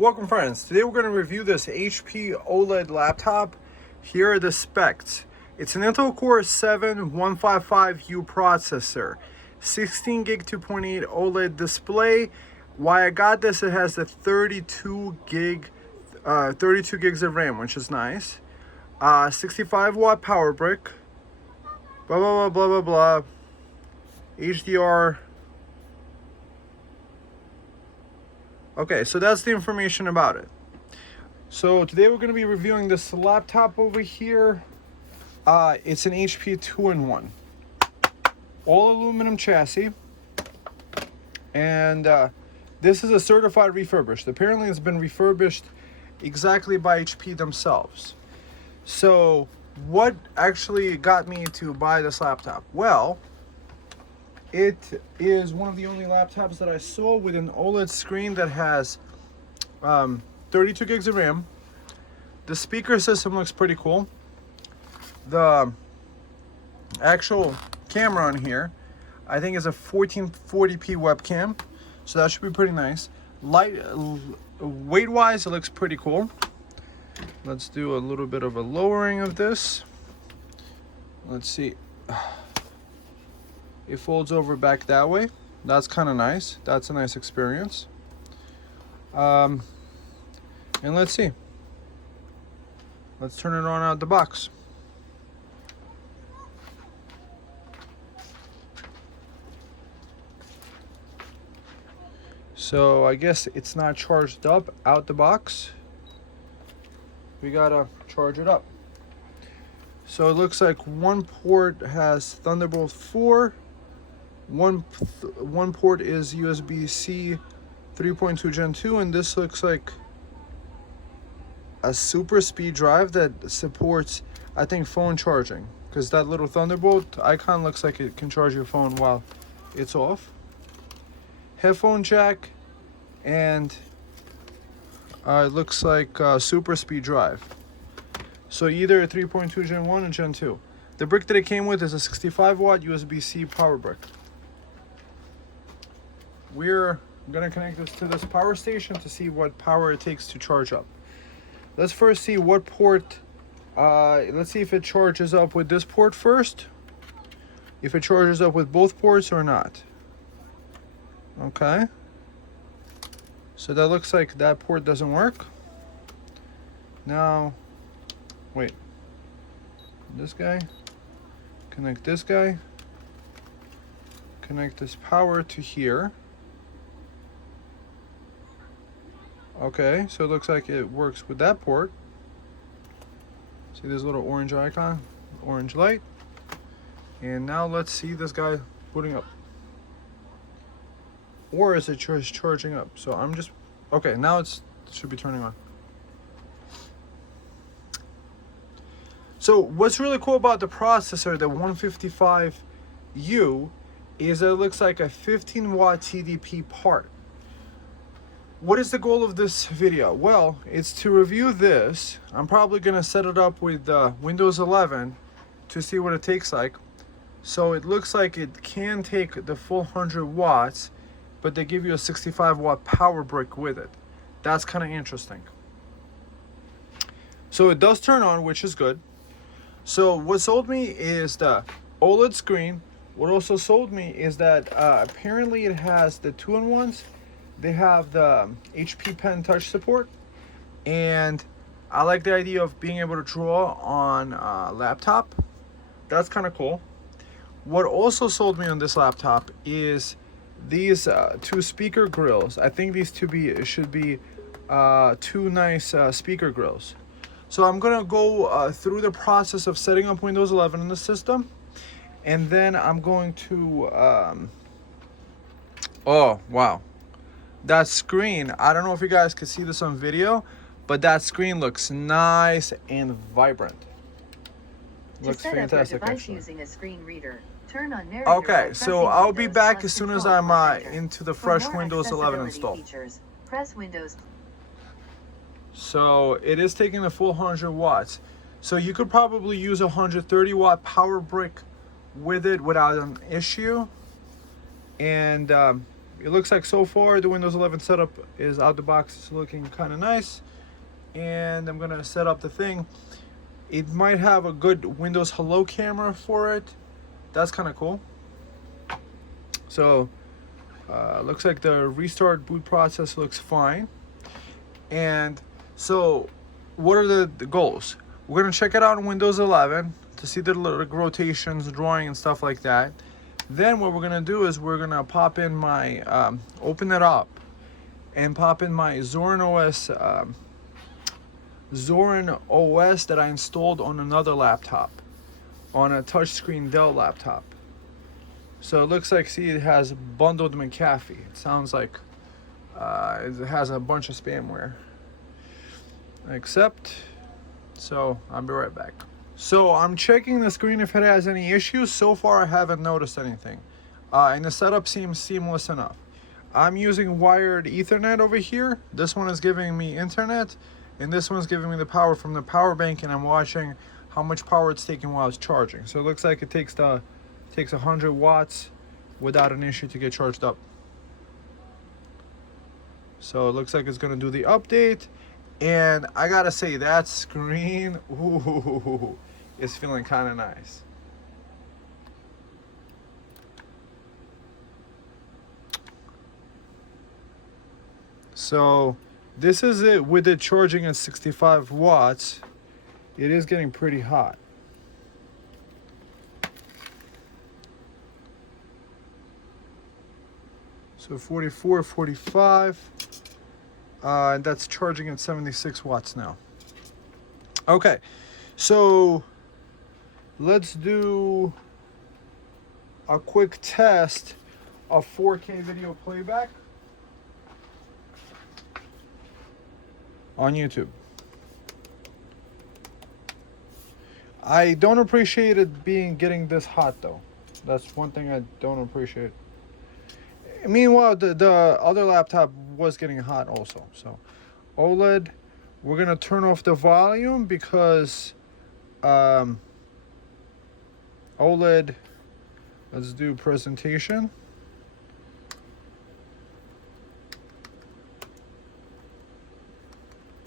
Welcome friends, today we're going to review this HP OLED laptop. Here are the specs. It's an Intel Core U7-155U processor, 16 gig 2.8 OLED display. Why I got this, it has the 32 gigs of RAM, which is nice. 65 watt power brick, blah blah blah blah blah blah, HDR. Okay, so that's the information about it. So today we're going to be reviewing this laptop over here. It's an HP 2-in-1. All aluminum chassis. And this is a certified refurbished. Apparently it's been refurbished exactly by HP themselves. So what actually got me to buy this laptop? Well, it is one of the only laptops that I saw with an OLED screen that has 32 gigs of RAM. The speaker system looks pretty cool. The actual camera on here, I think, is a 1440p webcam, so that should be pretty nice. Weight-wise, it looks pretty cool. Let's do a little bit of a lowering of this. Let's see. It folds over back that way. That's kind of nice. That's a nice experience. And let's see. Let's turn it on out the box. So I guess it's not charged up out the box. We gotta charge it up. So it looks like one port has Thunderbolt 4. One port is USB-C 3.2 Gen 2, and this looks like a super speed drive that supports, I think, phone charging, because that little Thunderbolt icon looks like it can charge your phone while it's off. Headphone jack, and it looks like a super speed drive. So either a 3.2 Gen 1 or Gen 2. The brick that it came with is a 65 watt USB-C power brick. We're gonna connect this to this power station to see what power it takes to charge up. Let's first see what port, let's see if it charges up with this port first. If it charges up with both ports or not. Okay. So that looks like that port doesn't work. Now, wait. This guy. Connect this guy. Connect this power to here. Okay, so it looks like it works with that port. See this little orange icon? Orange light. And now let's see this guy booting up. Or is it just charging up? So I'm just... Okay, now it should be turning on. So what's really cool about the processor, the 155U, is that it looks like a 15 watt TDP part. What is the goal of this video? Well, it's to review this. I'm probably going to set it up with Windows 11 to see what it takes like. So it looks like it can take the full 100 watts, but they give you a 65 watt power brick with it. That's kind of interesting. So it does turn on, which is good. So what sold me is the OLED screen. What also sold me is that apparently it has the 2-in-1s. They have the HP Pen Touch support, and I like the idea of being able to draw on a laptop. That's kind of cool. What also sold me on this laptop is these two speaker grills. I think these should be two nice speaker grills. So I'm gonna go through the process of setting up Windows 11 in the system, and then I'm going to oh wow, that screen, I don't know if you guys can see this on video, but that screen looks nice and vibrant. Looks fantastic. Actually. Using a screen reader. Turn on okay, so I'll be back as soon as I'm into the fresh Windows 11 install. Features, press Windows. So it is taking the full 100 watts. So you could probably use a 130 watt power brick with it without an issue. And it looks like so far the Windows 11 setup is out the box. It's looking kind of nice. And I'm gonna set up the thing. It might have a good Windows Hello camera for it. That's kind of cool. So looks like the restart boot process looks fine. And so what are the goals? We're gonna check it out on Windows 11 to see the rotations, drawing, and stuff like that. Then what we're gonna do is we're gonna pop in my open it up and pop in my Zorin OS that I installed on another laptop, on a touchscreen Dell laptop. So it looks like, see, it has bundled McAfee. It sounds like it has a bunch of spamware. Accept. So I'll be right back. So I'm checking the screen if it has any issues. So far I haven't noticed anything. And the setup seems seamless enough. I'm using wired Ethernet over here. This one is giving me internet, and this one's giving me the power from the power bank, and I'm watching how much power it's taking while it's charging. So it looks like it takes 100 watts without an issue to get charged up. So it looks like it's gonna do the update, and I gotta say that screen, ooh, is feeling kind of nice. So this is it with it charging at 65 watts. It is getting pretty hot. So 44, 45, and that's charging at 76 watts now. Okay, so let's do a quick test of 4K video playback on YouTube. I don't appreciate it getting this hot though. That's one thing I don't appreciate. Meanwhile, the other laptop was getting hot also. So OLED, we're gonna turn off the volume because OLED, let's do presentation.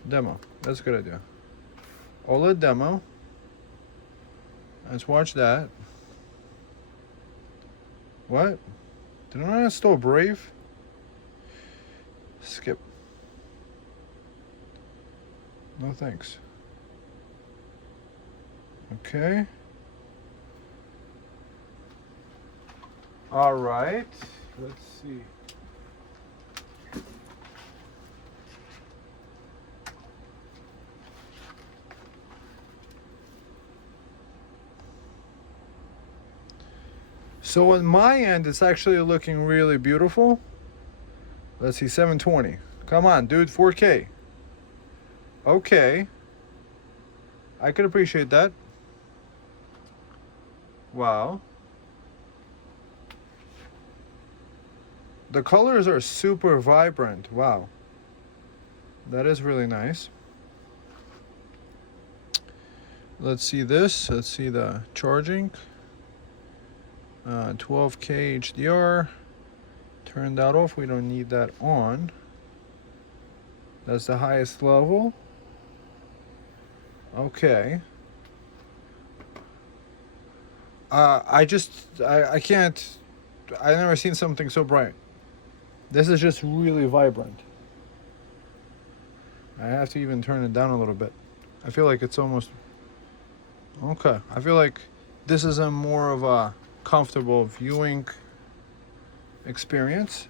Demo, that's a good idea. OLED demo. Let's watch that. What? Did I install Brave? Skip. No thanks. Okay. All right. Let's see. So on my end, it's actually looking really beautiful. Let's see, 720. Come on, dude, 4K. Okay. I could appreciate that. Wow. The colors are super vibrant. Wow. That is really nice. Let's see this. Let's see the charging. 12K HDR. Turn that off. We don't need that on. That's the highest level. Okay. I can't. I've never seen something so bright. This is just really vibrant. I have to even turn it down a little bit. I feel like it's almost... Okay. I feel like this is a more of a comfortable viewing experience.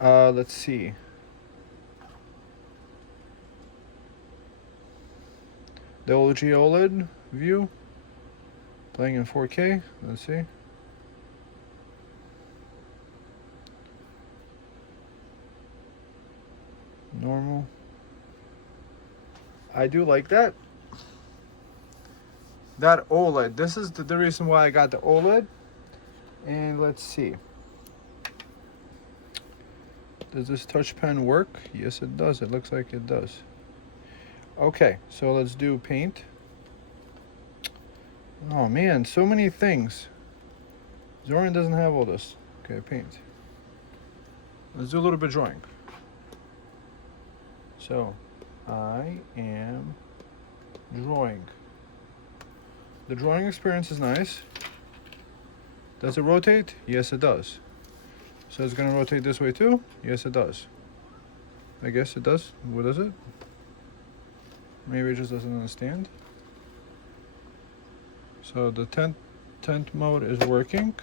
Let's see. The OG OLED view. Playing in 4K. Let's see. Normal. I do like that. That OLED. This is the reason why I got the OLED. And let's see. Does this touch pen work? Yes, it does. It looks like it does. Okay, so let's do paint. Oh man, so many things. Zorin doesn't have all this. Okay, paint. Let's do a little bit of drawing. So, I am drawing. The drawing experience is nice. Does it rotate? Yes, it does. So it's gonna rotate this way too? Yes, it does. I guess it does. What does it? Maybe it just doesn't understand. So the tent mode is working.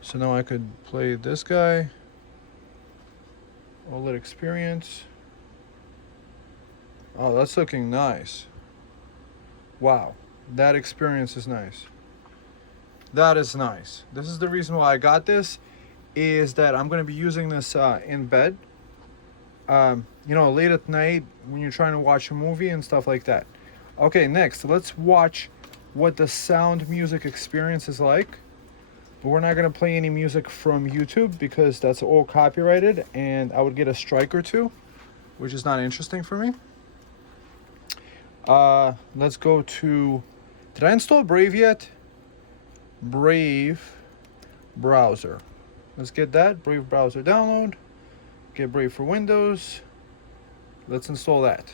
So now I could play this guy. OLED experience. Oh, that's looking nice. Wow, that experience is nice. That is nice. This is the reason why I got this, is that I'm going to be using this in bed. You know, late at night when you're trying to watch a movie and stuff like that. Okay, next, let's watch what the sound music experience is like. But we're not going to play any music from YouTube because that's all copyrighted and I would get a strike or two, which is not interesting for me. Let's go to, did I install Brave yet? Brave browser. Let's get that. Brave browser download. Get Brave for Windows. Let's install that.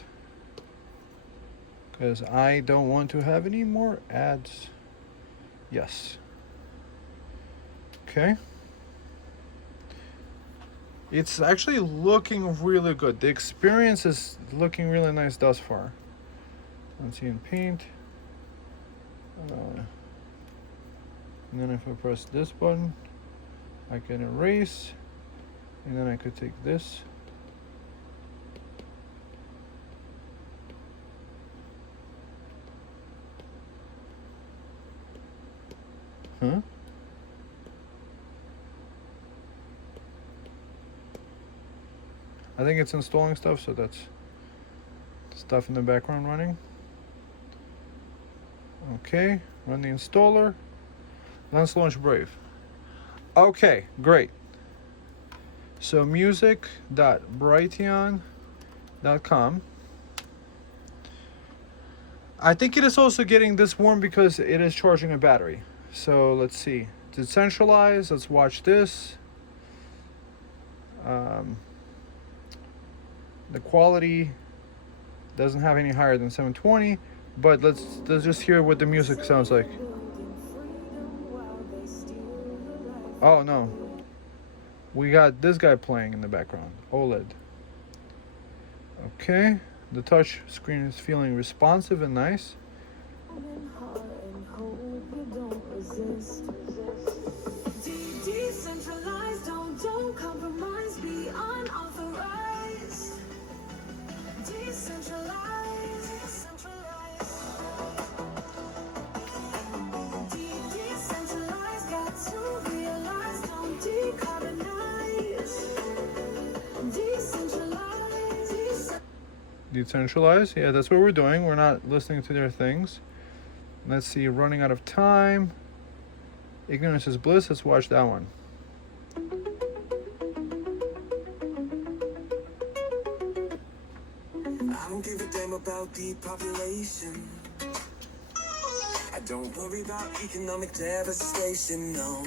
Because I don't want to have any more ads. Yes. Okay. It's actually looking really good. The experience is looking really nice thus far. Let's see in Paint. And then if I press this button, I can erase, and then I could take this. Huh? I think it's installing stuff, so that's stuff in the background running. Okay, run the installer. Let's launch Brave. Okay, great. So music.brighteon.com. I think it is also getting this warm because it is charging a battery. So let's see. Decentralize. Let's watch this. The quality doesn't have any higher than 720, but let's just hear what the music sounds like. Oh no, we got this guy playing in the background. OLED. Okay, the touch screen is feeling responsive and nice. Decentralized, don't compromise, be unauthorized. Decentralized, decentralized, got to realize, don't decarbonize. Decentralized, yeah, that's what we're doing. We're not listening to their things. Let's see, running out of time. Ignorance is bliss. Let's watch that one. I don't give a damn about depopulation. I don't worry about economic devastation, no.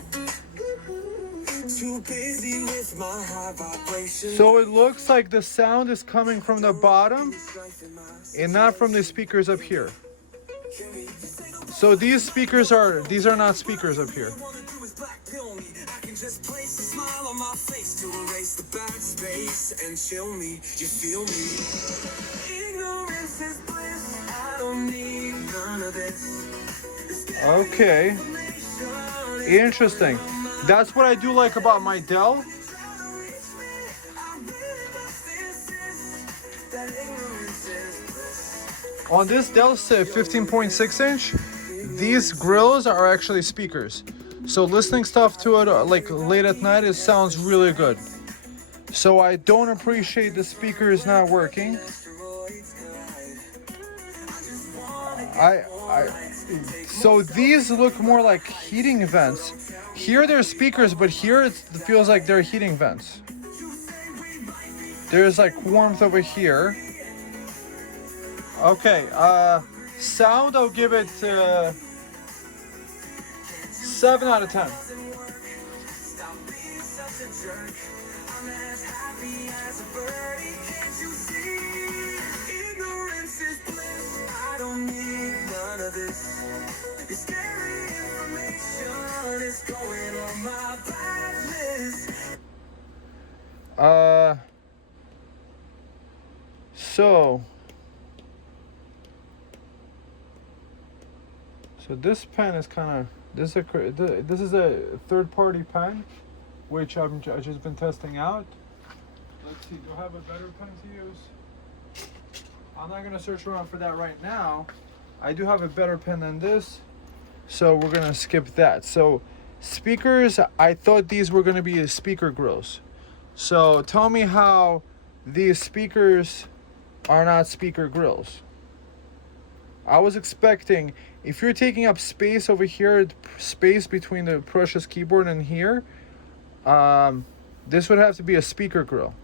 Too busy with my high vibration. So it looks like the sound is coming from the bottom and not from the speakers up here. So these are not speakers up here. Just place a smile on my face to erase the backspace and chill me, you feel me. Ignorance is bliss, I don't need none of this. Okay, interesting. That's what I do like about my Dell. On this Dell 15.6 inch, these grills are actually speakers. So listening stuff to it like late at night, it sounds really good. So I don't appreciate the speakers not working. So these look more like heating vents. Here they're speakers, but here it feels like they're heating vents. There's like warmth over here. Okay, sound, I'll give it 7 out of 10. So this pen is kind of, this is a third-party pen, which I've just been testing out. Let's see, do I have a better pen to use? I'm not gonna search around for that right now. I do have a better pen than this, so we're gonna skip that. So speakers, I thought these were gonna be speaker grills. So tell me how these speakers are not speaker grills. I was expecting, if you're taking up space over here, space between the Prussia's keyboard and here, this would have to be a speaker grill.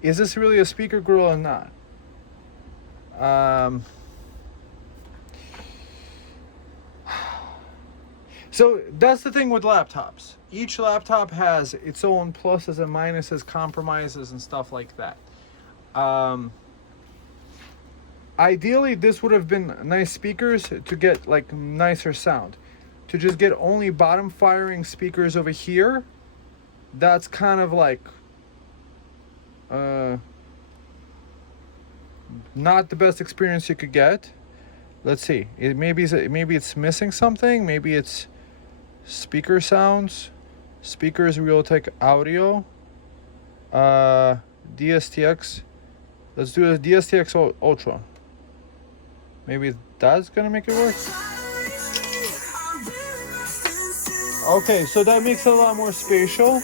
Is this really a speaker grill or not? So that's the thing with laptops. Each laptop has its own pluses and minuses, compromises and stuff like that. Ideally, this would have been nice speakers to get like nicer sound. To just get only bottom firing speakers over here, that's kind of like not the best experience you could get. Let's see. Maybe it's missing something. Maybe it's speaker sounds, speakers, Realtek audio, DSTX. Let's do a DSTX Ultra. Maybe that's gonna make it work. Okay, so that makes it a lot more spatial.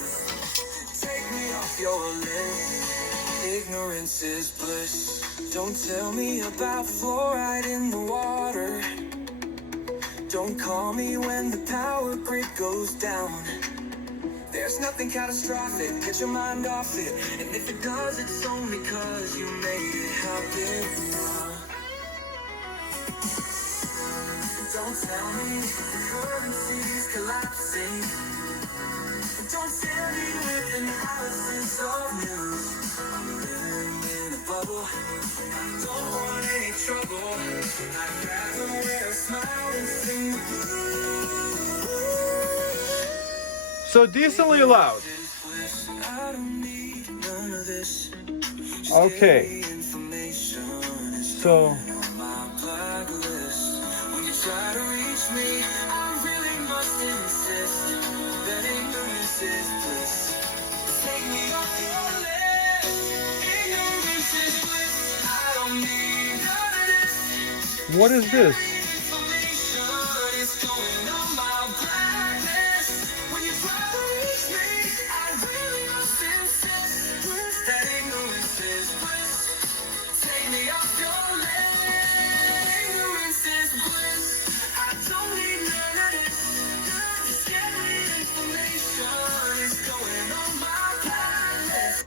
Take me off your list. Ignorance is bliss. Don't tell me about fluoride in the water. Don't call me when the power grid goes down. There's nothing catastrophic, get your mind off it. And if it does, it's only cause you made it happen. Don't tell me the currency's collapsing. Don't tell me with analysis of news. I'm living in a bubble. I don't want any trouble. I'd rather wear a smile and sing the blues. So decently loud. I don't need none of this. Okay. So try to reach me, I really must insist that ignorance is bliss. Take me off your list. Ignorance is bliss. I don't need none of this. what is this? Information is going on my blacklist. When you try to reach me, I really must insist that ignorance is bliss. Take me off your list. Ignorance is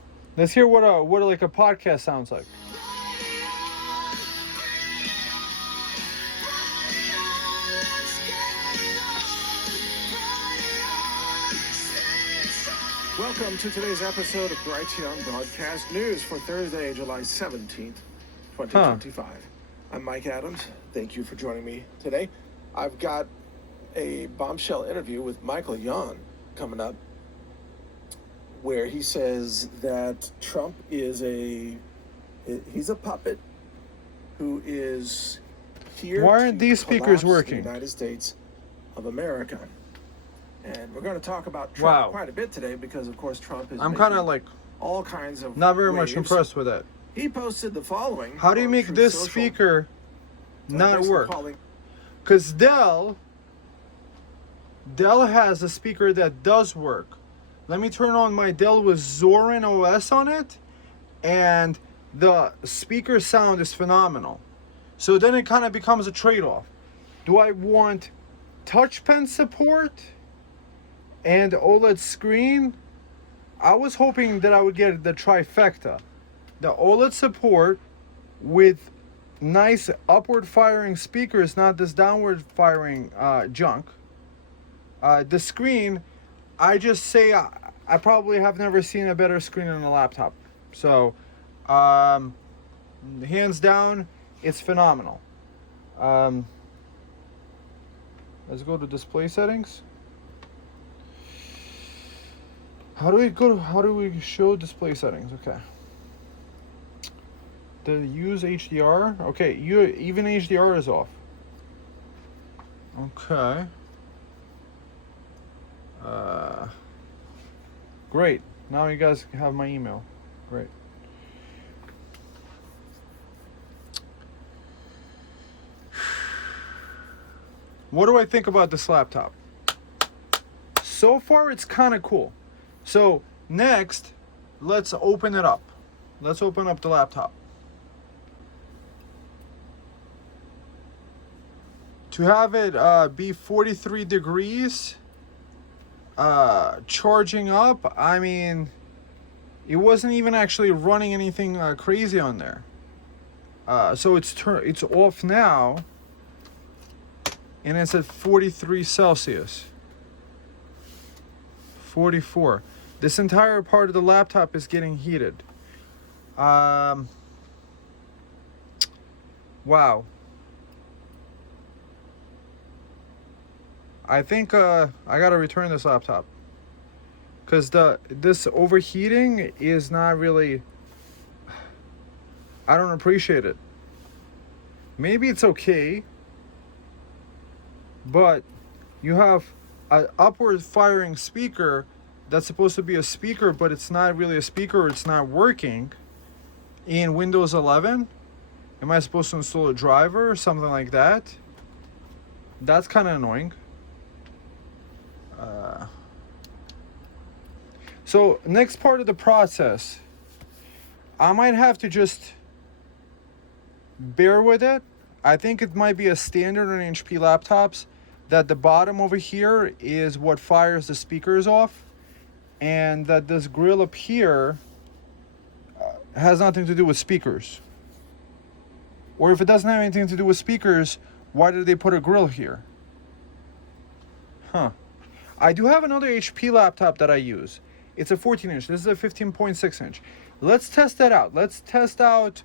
bliss. Let's hear what like a podcast sounds like. Welcome to today's episode of Brighteon Broadcast News for Thursday, July 17th, 2025. I'm Mike Adams. Thank you for joining me today. I've got a bombshell interview with Michael Yon coming up, where he says that Trump is he's a puppet who is here. Why aren't these speakers working? The United States of America. And we're going to talk about Trump quite a bit today because, of course, Trump is I'm kind of like all kinds of not very waves. much impressed with that. He posted the following. How do you make this social, speaker not work? calling Because Dell has a speaker that does work. Let me turn on my Dell with Zorin OS on it, and the speaker sound is phenomenal. So then it kind of becomes a trade-off. Do I want touch pen support and OLED screen? I was hoping that I would get the trifecta. The OLED support with nice upward firing speakers, not this downward firing junk. The screen, I just say I probably have never seen a better screen on a laptop. So, hands down, it's phenomenal. Let's go to display settings. How do we show display settings? Okay. The use HDR. Okay, even HDR is off. Okay. Great. Now you guys have my email. Great. What do I think about this laptop? So far, it's kind of cool. So next, let's open it up. Let's open up the laptop. To have it be 43 degrees, charging up, I mean, it wasn't even actually running anything crazy on there. So it's off now, and it's at 43 Celsius. 44. This entire part of the laptop is getting heated. Wow. I think I gotta return this laptop, because this overheating is not really, I don't appreciate it. Maybe it's okay, but you have an upward firing speaker that's supposed to be a speaker, but it's not really a speaker, or it's not working in Windows 11. Am I supposed to install a driver or something like that? That's kind of annoying. So next part of the process, I might have to just bear with it. I think it might be a standard on HP laptops that the bottom over here is what fires the speakers off, and that this grill up here has nothing to do with speakers. Or if it doesn't have anything to do with speakers, why did they put a grill here? Huh. I do have another HP laptop that I use. It's a 14-inch. This is a 15.6-inch. Let's test that out. Let's test out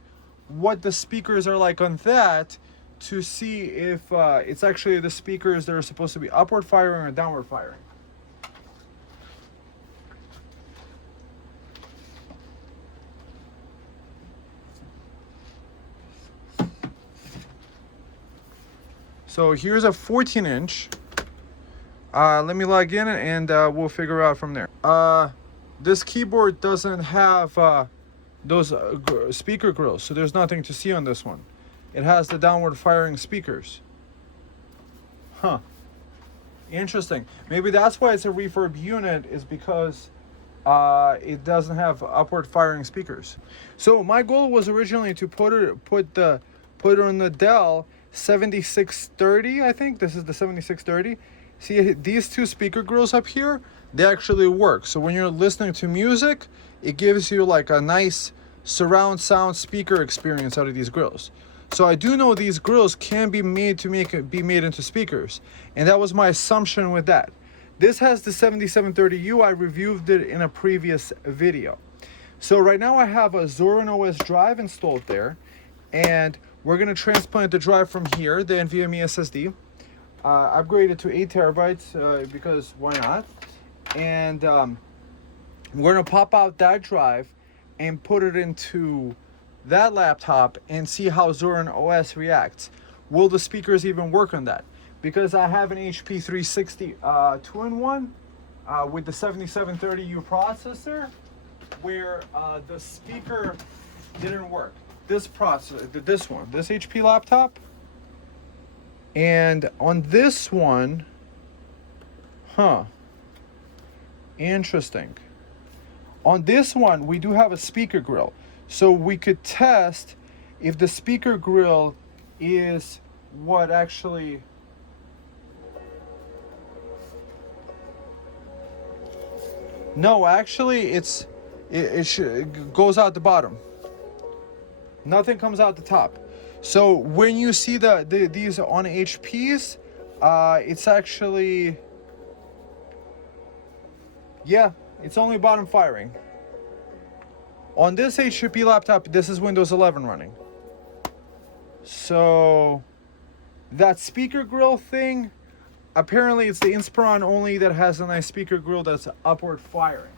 what the speakers are like on that, to see if it's actually the speakers that are supposed to be upward firing or downward firing. So here's a 14-inch. Let me log in and we'll figure out from there. This keyboard doesn't have those speaker grills, so there's nothing to see on this one. It has the downward firing speakers. Huh. Interesting. Maybe that's why it's a refurb unit, is because it doesn't have upward firing speakers. So my goal was originally to put it on the Dell 7630. I think this is the 7630. See, these two speaker grills up here, they actually work. So when you're listening to music, it gives you like a nice surround sound speaker experience out of these grills. So I do know these grills can be made to be made into speakers, and that was my assumption with that. This has the 7730U. I reviewed it in a previous video. So right now I have a Zorin OS drive installed there, and we're going to transplant the drive from here, the NVMe SSD, upgrade it to 8 terabytes because why not? And we're going to pop out that drive and put it into that laptop and see how Zorin OS reacts. Will the speakers even work on that? Because I have an HP 360 2-in-1 with the 7730U processor, where the speaker didn't work. This HP laptop, and on this one, interesting. On this one, we do have a speaker grill, so we could test if the speaker grill is what actually. No, actually, it goes out the bottom. Nothing comes out the top. So when you see these on HPs, it's actually, yeah, it's only bottom firing. On this HP laptop, this is Windows 11 running. So that speaker grill thing, apparently it's the Inspiron only that has a nice speaker grill that's upward firing.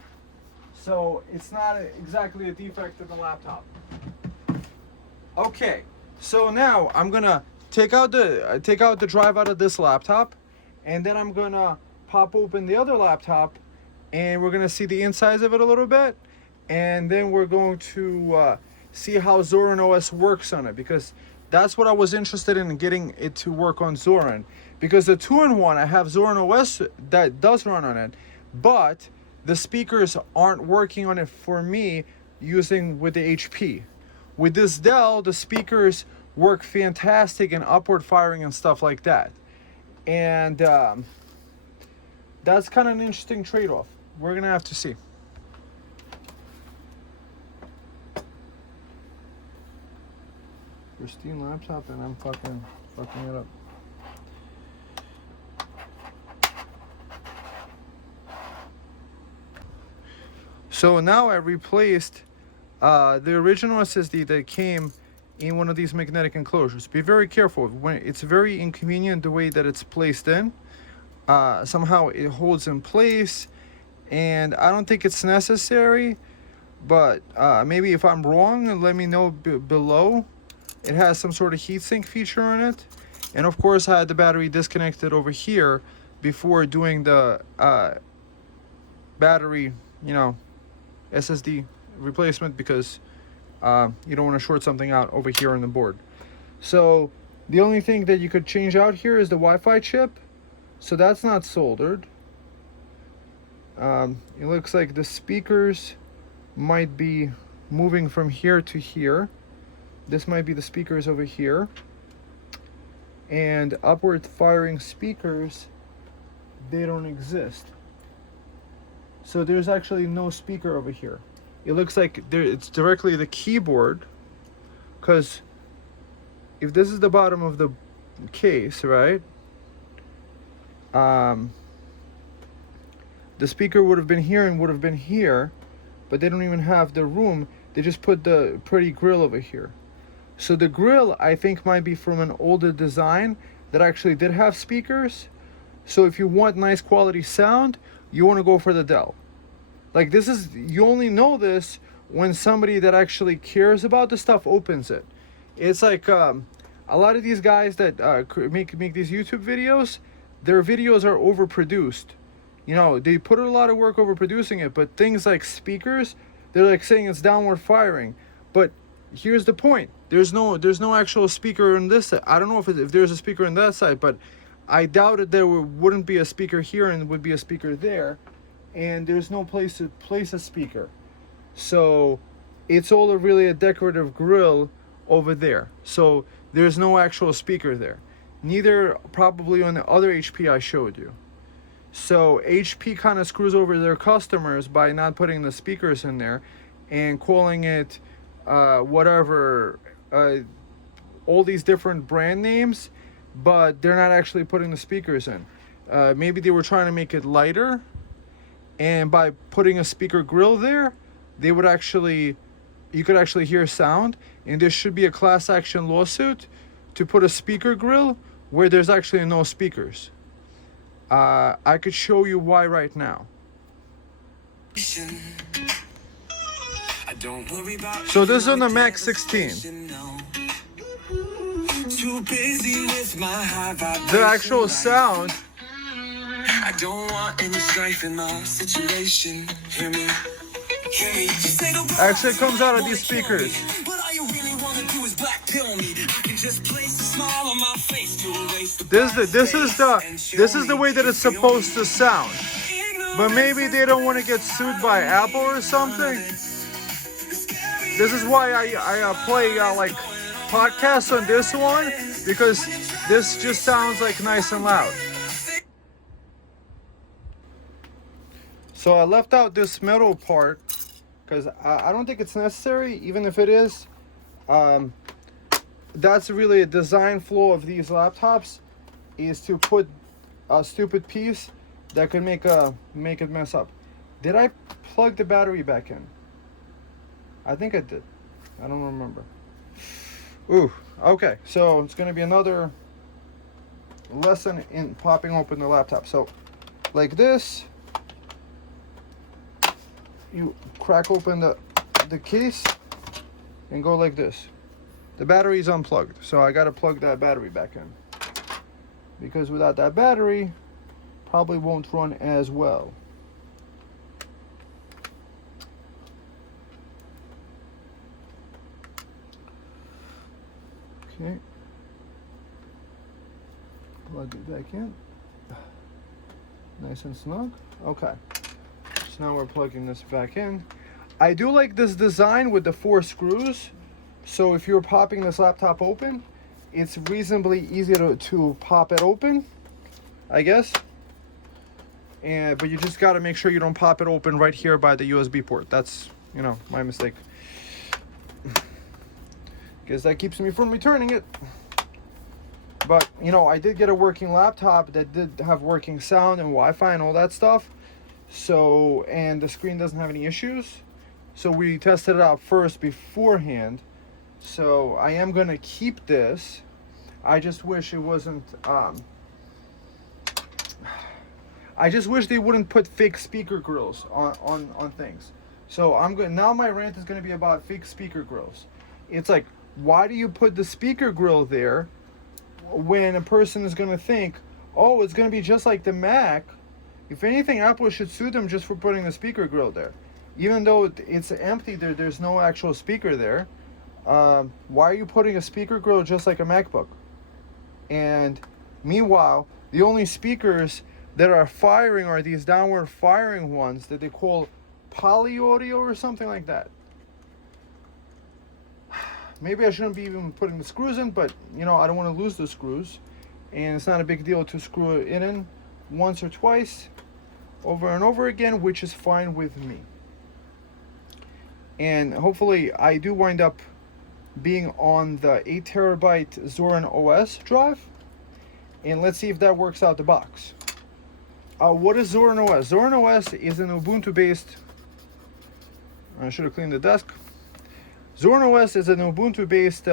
So it's not exactly a defect in the laptop. Okay, so now I'm gonna take out the drive out of this laptop, and then I'm gonna pop open the other laptop, and we're gonna see the insides of it a little bit, and then we're going to see how Zorin OS works on it, because that's what I was interested in, getting it to work on Zorin. Because the 2-in-1, I have Zorin OS that does run on it, but the speakers aren't working on it for me using with the HP. With this Dell, the speakers work fantastic in upward firing and stuff like that. And that's kind of an interesting trade-off. We're gonna have to see. Pristine laptop, and I'm fucking it up. So now I replaced the original SSD that came in one of these magnetic enclosures. Be very careful. When it's very inconvenient the way that it's placed in. Somehow it holds in place, and I don't think it's necessary, but maybe if I'm wrong, let me know below. It has some sort of heatsink feature on it, and of course I had the battery disconnected over here before doing the battery, SSD replacement, because you don't want to short something out over here on the board. So the only thing that you could change out here is the Wi-Fi chip, so that's not soldered. It looks like the speakers might be moving from here to here. This might be the speakers over here, and upward firing speakers, they don't exist. So there's actually no speaker over here. It looks like it's directly the keyboard, because if this is the bottom of the case, right? The speaker would have been here and would have been here, but they don't even have the room. They just put the pretty grill over here. So the grill, I think, might be from an older design that actually did have speakers. So if you want nice quality sound, you want to go for the Dell. Like, this is, you only know this when somebody that actually cares about the stuff opens it. It's like a lot of these guys that make these YouTube videos, their videos are overproduced. They put a lot of work overproducing it, but things like speakers, they're like saying it's downward firing. But here's the point. There's no actual speaker in this side. I don't know if there's a speaker in that side, but I doubted there wouldn't be a speaker here and would be a speaker there. And there's no place to place a speaker. So it's all really a decorative grill over there. So there's no actual speaker there. Neither probably on the other HP I showed you. So HP kind of screws over their customers by not putting the speakers in there and calling it whatever, all these different brand names, but they're not actually putting the speakers in. Maybe they were trying to make it lighter, and by putting a speaker grill there, you could actually hear sound, and there should be a class action lawsuit to put a speaker grill where there's actually no speakers. I could show you why right now. So this is on the Mac 16. The actual sound. I don't want any strife in my situation. Hear me. Actually comes out of these speakers. This is the way that it's supposed to sound. But maybe they don't want to get sued by Apple or something. This is why I play like podcasts on this one, because this just sounds like nice and loud. So I left out this metal part because I don't think it's necessary, even if it is. That's really a design flaw of these laptops, is to put a stupid piece that could make it mess up. Did I plug the battery back in? I think I did. I don't remember. Ooh, okay. So it's gonna be another lesson in popping open the laptop. So, like this, you crack open the case and go like this. the battery is unplugged. So I got to plug that battery back in. Because without that battery, probably won't run as well. Okay. Plug it back in. Nice and snug. Okay. So now we're plugging this back in. I do like this design with the 4 screws. So if you're popping this laptop open, it's reasonably easy to pop it open, I guess. But you just got to make sure you don't pop it open right here by the USB port. That's, you know, my mistake. Guess that keeps me from returning it. But, you know, I did get a working laptop that did have working sound and Wi-Fi and all that stuff. So, and the screen doesn't have any issues. So we tested it out first beforehand. So I am going to keep this. I just wish it wasn't, I just wish they wouldn't put fake speaker grills on things. So now my rant is going to be about fake speaker grills. It's like, why do you put the speaker grill there when a person is going to think, oh, it's going to be just like the Mac? If anything, Apple should sue them just for putting the speaker grill there. Even though it's empty, there's no actual speaker there. Why are you putting a speaker grill just like a MacBook? And meanwhile, the only speakers that are firing are these downward firing ones that they call poly audio or something like that. Maybe I shouldn't be even putting the screws in, but you know, I don't want to lose the screws, and it's not a big deal to screw it in once or twice over and over again, which is fine with me. And hopefully I do wind up being on the 8 terabyte Zorin OS drive, and let's see if that works out the box. What is Zorin OS? Zorin OS is an Ubuntu based, I should have cleaned the desk. Zorin OS is an Ubuntu based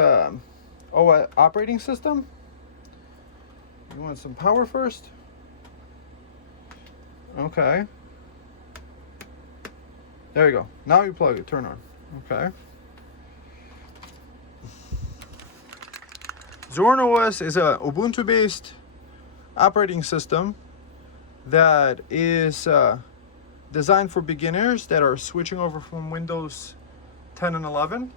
operating system. You want some power first? Okay. There you go. Now you plug it, turn on. Okay. Zorin OS is a Ubuntu based operating system that is designed for beginners that are switching over from Windows 10 and 11,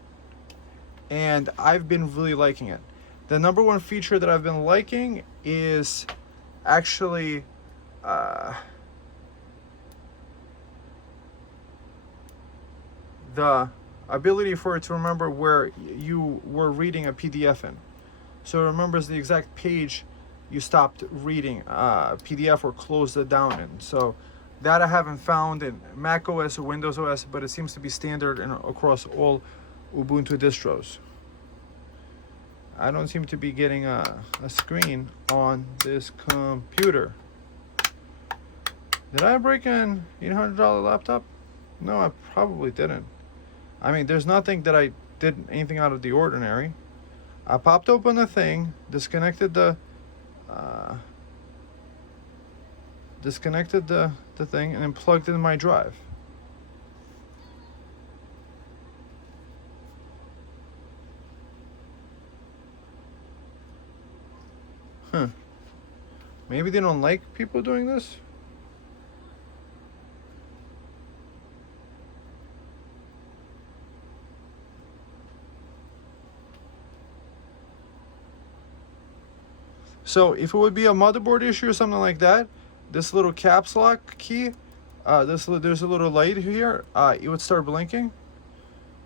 and I've been really liking it. The number one feature that I've been liking is actually the ability for it to remember where you were reading a PDF in. So it remembers the exact page you stopped reading PDF or closed it down in. So that I haven't found in Mac OS or Windows OS, but it seems to be standard across all Ubuntu distros. I don't seem to be getting a screen on this computer. Did I break an $800 laptop? No, I probably didn't. I mean, there's nothing that I did anything out of the ordinary. I popped open the thing, disconnected the thing, and then plugged in my drive. Maybe they don't like people doing this? So if it would be a motherboard issue or something like that, this little caps lock key, there's a little light here, it would start blinking.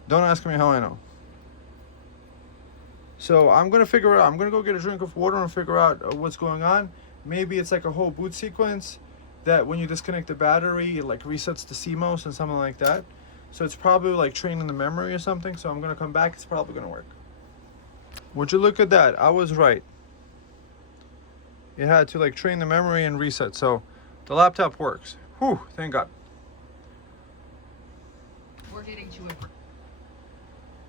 Don't ask me how I know. So I'm going to figure out, I'm going to go get a drink of water and figure out what's going on. Maybe it's like a whole boot sequence that when you disconnect the battery, it like resets the CMOS and something like that. So it's probably like training the memory or something. So I'm going to come back. It's probably going to work. Would you look at that? I was right. It had to like train the memory and reset. So the laptop works. Whew, thank God. We're getting to it.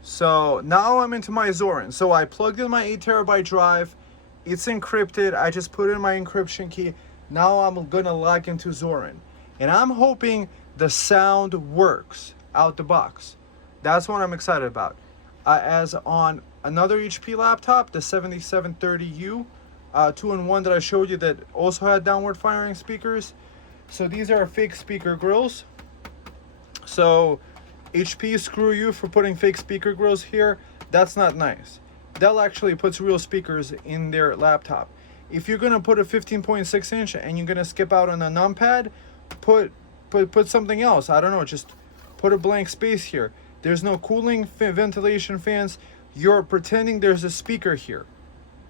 So now I'm into my Zorin. So I plugged in my 8 terabyte drive. It's encrypted. I just put in my encryption key. Now I'm gonna log into Zorin. And I'm hoping the sound works out the box. That's what I'm excited about. as on another HP laptop, the 7730U 2-in-1 that I showed you that also had downward firing speakers. So these are fake speaker grills. So HP, screw you for putting fake speaker grills here. That's not nice. Dell actually puts real speakers in their laptop. If you're gonna put a 15.6 inch and you're gonna skip out on a numpad, put something else. I don't know, just put a blank space here. There's no cooling, ventilation fans. You're pretending there's a speaker here.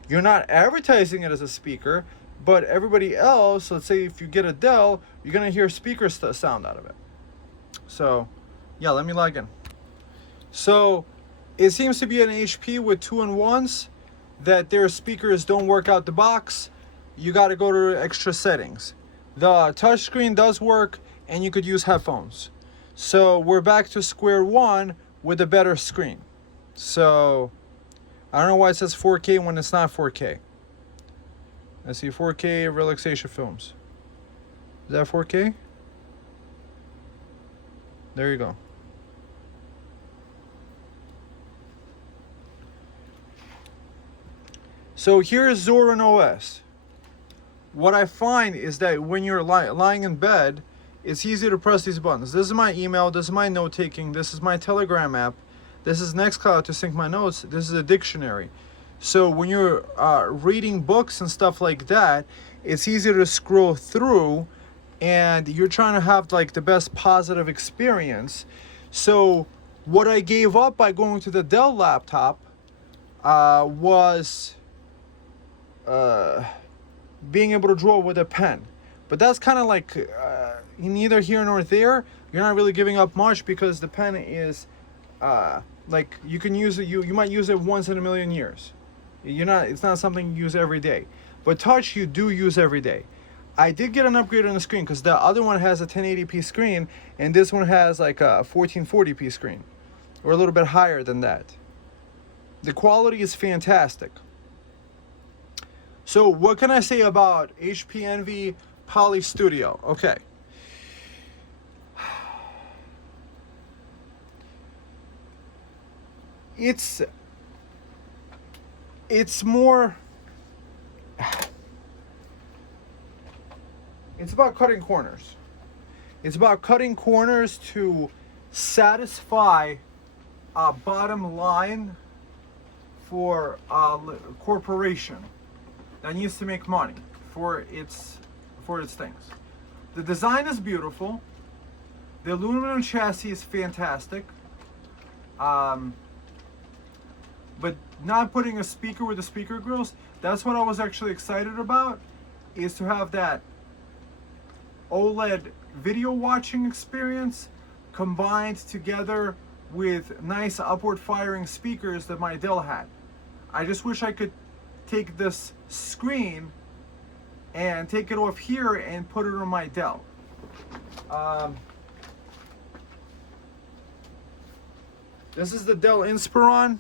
You're not advertising it as a speaker, but everybody else, let's say if you get a Dell, you're gonna hear speaker sound out of it. So yeah, let me log in. So it seems to be an HP with 2-in-1s that their speakers don't work out the box. You got to go to extra settings. The touchscreen does work, and you could use headphones. So we're back to square one with a better screen. So I don't know why it says 4K when it's not 4K. Let's see, 4K relaxation films. Is that 4K? There you go. So here's Zorin OS. What I find is that when you're lying in bed, it's easy to press these buttons. This is my email, this is my note-taking, this is my Telegram app, this is Nextcloud to sync my notes, this is a dictionary. So when you're reading books and stuff like that, it's easier to scroll through, and you're trying to have like the best positive experience. So what I gave up by going to the Dell laptop was being able to draw with a pen. But that's kind of like neither here nor there. You're not really giving up much because the pen is like you can use it. You might use it once in a million years. It's not something you use every day. But touch you do use every day. I did get an upgrade on the screen because the other one has a 1080p screen and this one has like a 1440p screen, or a little bit higher than that. The quality is fantastic. So what can I say about HP Envy Poly Studio? Okay. It's more, it's about cutting corners. It's about cutting corners to satisfy a bottom line for a corporation that needs to make money for its things. The design is beautiful. The aluminum chassis is fantastic. But not putting a speaker with the speaker grills, that's what I was actually excited about, is to have that OLED video watching experience combined together with nice upward firing speakers that my Dell had. I just wish I could take this screen and take it off here and put it on my Dell. This is the Dell Inspiron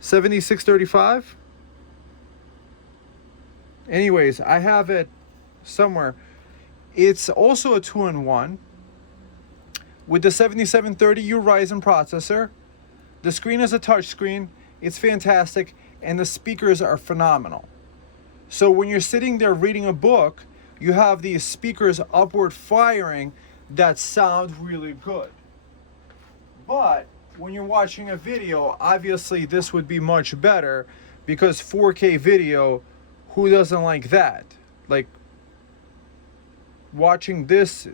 7635. Anyways, I have it somewhere. It's also a 2-in-1 with the 7730U Ryzen processor. The screen is a touch screen. It's fantastic, and the speakers are phenomenal. So when you're sitting there reading a book, you have these speakers upward firing that sound really good. But when you're watching a video, obviously this would be much better, because 4K video, who doesn't like that? Like watching this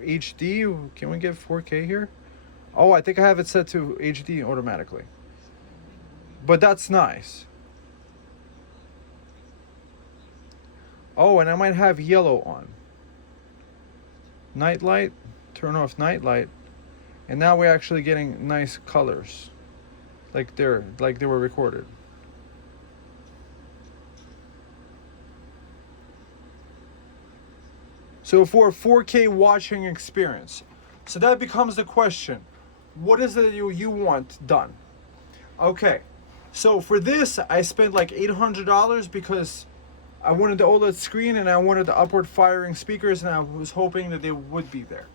HD, can we get 4K here? Oh, I think I have it set to HD automatically. But that's nice. Oh, and I might have yellow on. Night light, turn off night light. And now we're actually getting nice colors. Like they were recorded. So for a 4K watching experience. So that becomes the question. What is it you want done? Okay. So for this, I spent like $800 because I wanted the OLED screen and I wanted the upward firing speakers, and I was hoping that they would be there.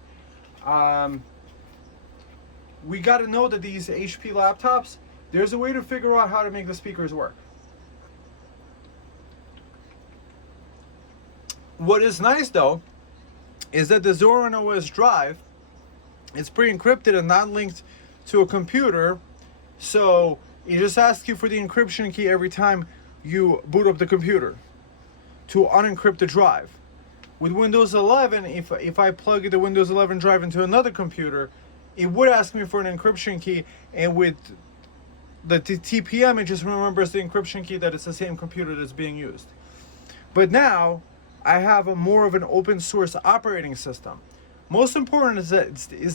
we got to know that these HP laptops, there's a way to figure out how to make the speakers work. What is nice though is that the Zorin OS drive, it's pre-encrypted and not linked to a computer, so it just asks you for the encryption key every time you boot up the computer to unencrypt the drive. With Windows 11, if I plug the Windows 11 drive into another computer, it would ask me for an encryption key, and with the TPM, it just remembers the encryption key that it's the same computer that's being used. But now, I have a more of an open source operating system. Most important is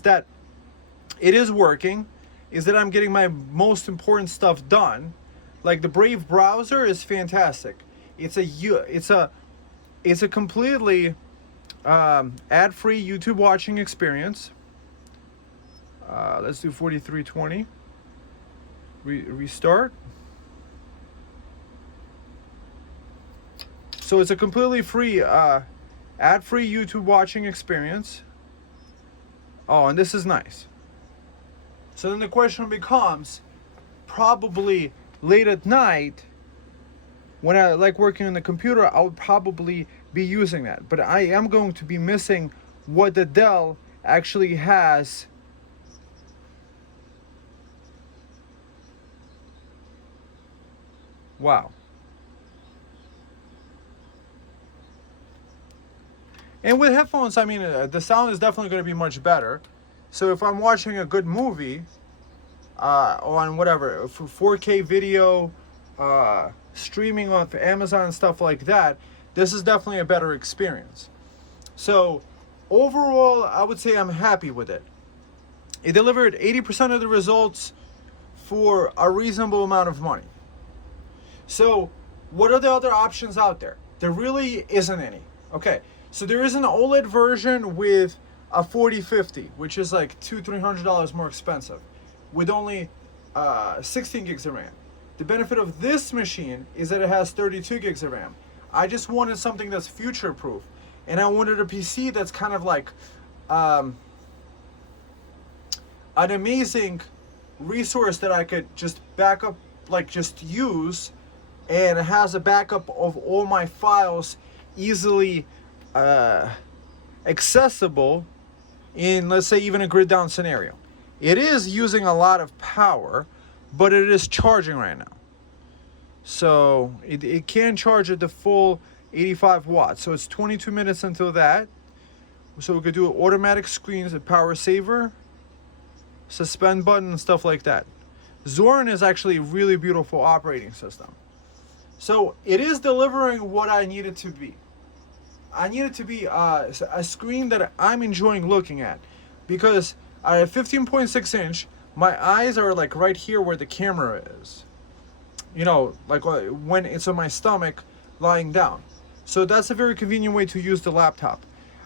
that it is working, is that I'm getting my most important stuff done. Like the Brave browser is fantastic. It's a completely ad-free YouTube watching experience. Let's do 4320. Restart. So it's a completely free, ad-free YouTube watching experience. Oh, and this is nice. So then the question becomes, probably late at night, when I like working on the computer, I would probably be using that. But I am going to be missing what the Dell actually has. Wow. And with headphones, I mean, the sound is definitely going to be much better. So if I'm watching a good movie on whatever, for 4K video, streaming on Amazon and stuff like that, this is definitely a better experience. So overall, I would say I'm happy with it. It delivered 80% of the results for a reasonable amount of money. So what are the other options out there? There really isn't any. Okay, so there is an OLED version with a 4050, which is like $200-300 more expensive, with only 16 gigs of RAM. The benefit of this machine is that it has 32 gigs of RAM. I just wanted something that's future-proof, and I wanted a PC that's kind of like an amazing resource that I could just back up, like just use, and it has a backup of all my files easily accessible in, let's say, even a grid down scenario. It is using a lot of power, but it is charging right now. So it can charge at the full 85 watts. So it's 22 minutes until that. So we could do automatic screens, a power saver, suspend button, and stuff like that. Zorin is actually a really beautiful operating system. So it is delivering what I need it to be. I need it to be a screen that I'm enjoying looking at, because at 15.6 inch, my eyes are like right here where the camera is. You know, like when it's on my stomach lying down. So that's a very convenient way to use the laptop.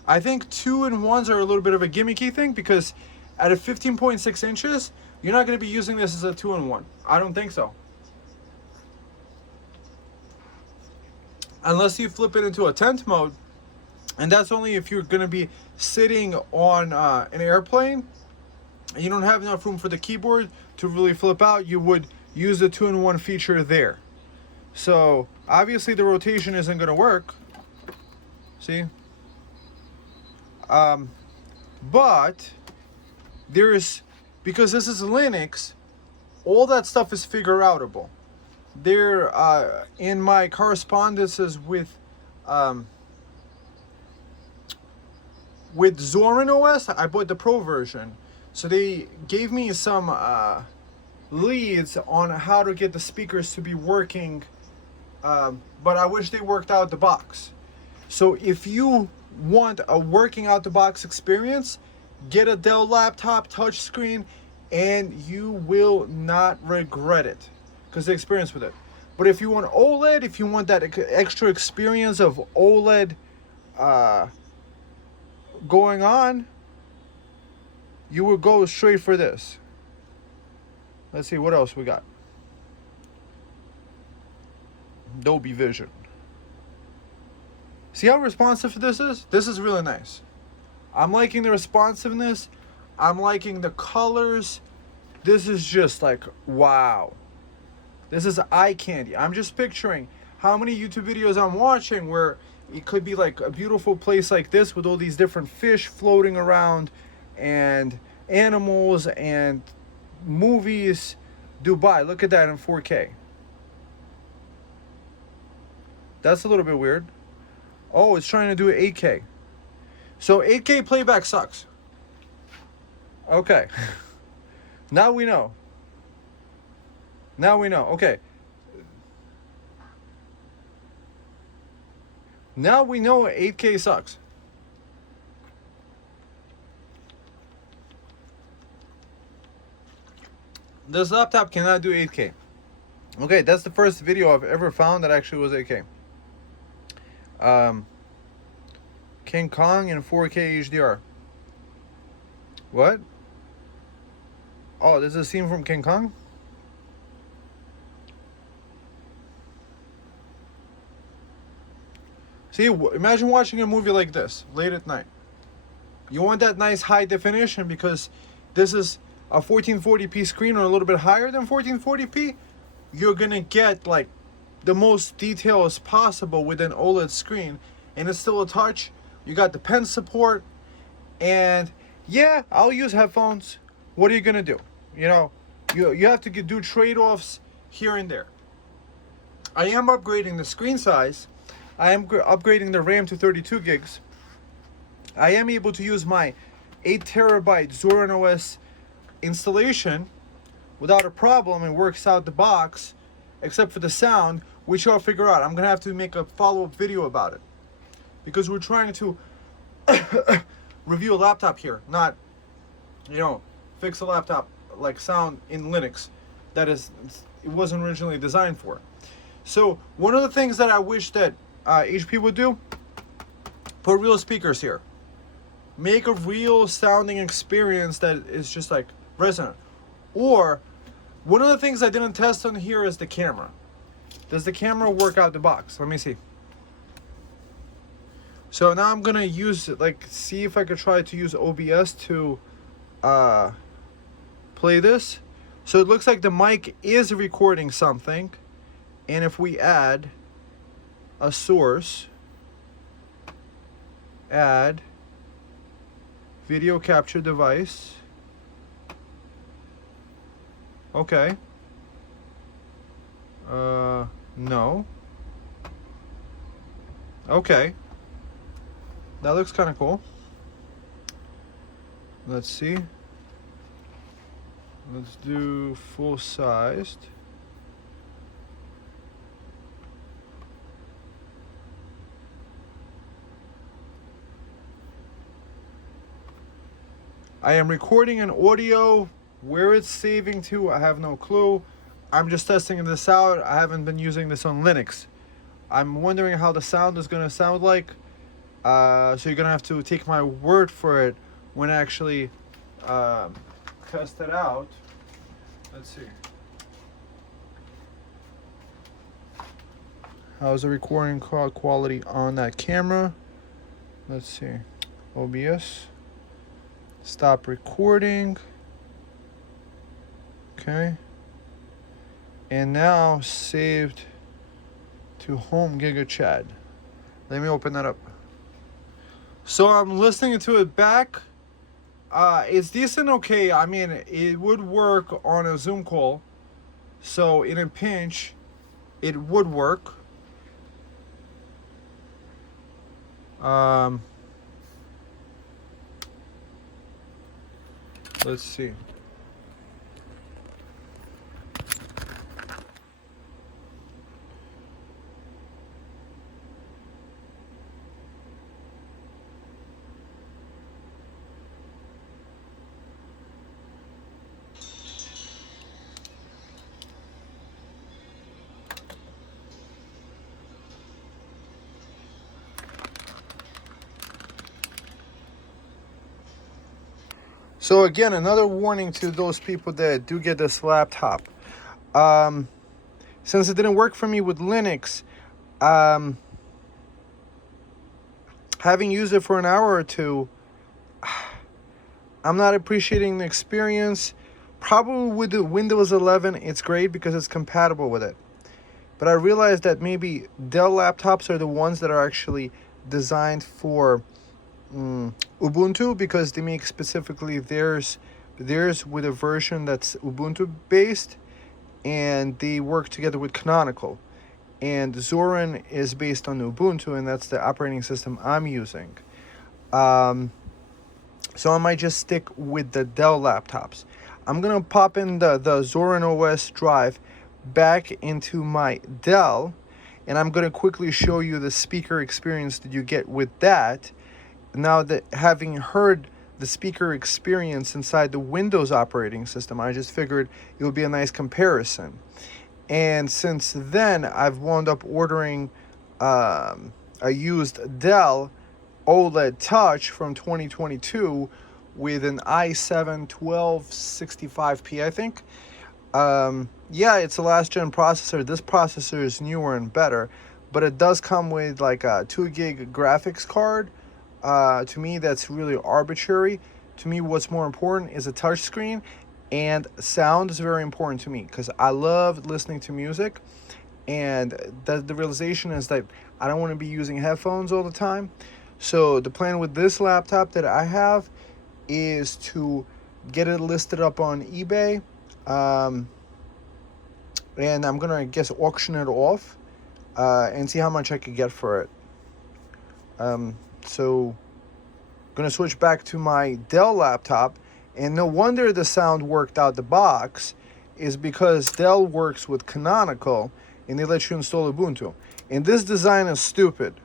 I think 2-in-1s are a little bit of a gimmicky thing, because at a 15.6 inches, you're not going to be using this as a 2-in-1. I don't think so. Unless you flip it into a tent mode, and that's only if you're going to be sitting on an airplane and you don't have enough room for the keyboard to really flip out, you would use the 2-in-1 feature there. So obviously the rotation isn't going to work. See? But there's, because this is Linux, all that stuff is figure outable. There, in my correspondences with Zorin OS, I bought the Pro version. So they gave me some leads on how to get the speakers to be working, but I wish they worked out the box. So if you want a working out the box experience, get a Dell laptop touchscreen, and you will not regret it, because the experience with it. But if you want OLED, if you want that extra experience of OLED going on, you would go straight for this. Let's see what else we got. Dolby Vision. See how responsive this is? This is really nice. I'm liking the responsiveness. I'm liking the colors. this is just like, wow. This is eye candy. I'm just picturing how many YouTube videos I'm watching where it could be like a beautiful place like this with all these different fish floating around and animals and movies. Dubai, look at that in 4K. That's a little bit weird. Oh, it's trying to do 8K. So 8K playback sucks. Okay. Now we know. Now we know. Okay. Now we know 8K sucks. This laptop cannot do 8K. Okay, that's the first video I've ever found that actually was 8K. King Kong in 4K HDR. What? Oh, this is a scene from King Kong? See, imagine watching a movie like this late at night. You want that nice high definition because this is a 1440p screen or a little bit higher than 1440p. You're gonna get like the most detail as possible with an OLED screen, and it's still a touch. You got the pen support, and yeah, I'll use headphones. What are you gonna do? You know, you have to do trade-offs here and there. I am upgrading the screen size. I am upgrading the RAM to 32 gigs. I am able to use my 8 terabyte Zorin OS installation without a problem. It works out the box, except for the sound, which I'll figure out. I'm gonna have to make a follow-up video about it because we're trying to review a laptop here, not, you know, fix a laptop like sound in Linux that is, it wasn't originally designed for. So one of the things that I wish that HP would do, put real speakers here. Make a real sounding experience that is just like resonant. Or one of the things I didn't test on here is the camera. Does the camera work out the box? Let me see. So now I'm gonna use it, like, see if I could try to use OBS to play this. So it looks like the mic is recording something, and if we add a source, add video capture device. Okay. No. Okay. That looks kind of cool. Let's see. Let's do full sized. I am recording an audio. Where it's saving to, I have no clue. I'm just testing this out. I haven't been using this on Linux. I'm wondering how the sound is going to sound like. So you're going to have to take my word for it when I actually test it out. Let's see. How's the recording quality on that camera? Let's see. OBS. Stop recording. Okay. And now saved to home GigaChat. Let me open that up. So I'm listening to it back. It's decent, okay. I mean, it would work on a Zoom call. So in a pinch, it would work. Let's see. So again, another warning to those people that do get this laptop. Since it didn't work for me with Linux, having used it for an hour or two, I'm not appreciating the experience. Probably with the Windows 11, it's great because it's compatible with it. But I realized that maybe Dell laptops are the ones that are actually designed for Ubuntu, because they make specifically theirs with a version that's Ubuntu based, and they work together with Canonical. And Zorin is based on Ubuntu, and that's the operating system I'm using. So I might just stick with the Dell laptops. I'm going to pop in the Zorin OS drive back into my Dell, and I'm going to quickly show you the speaker experience that you get with that. Now that having heard the speaker experience inside the Windows operating system, I just figured it would be a nice comparison. And since then, I've wound up ordering a used Dell OLED Touch from 2022 with an i7-12650, I think. Yeah, it's a last gen processor. This processor is newer and better, but it does come with like a 2 gig graphics card. To me, that's really arbitrary. To me, what's more important is a touch screen, and sound is very important to me because I love listening to music, and the realization is that I don't want to be using headphones all the time. So the plan with this laptop that I have is to get it listed up on eBay, and I'm gonna, I guess, auction it off and see how much I could get for it. So gonna switch back to my Dell laptop, and no wonder the sound worked out the box is because Dell works with Canonical and they let you install Ubuntu. And this design is stupid.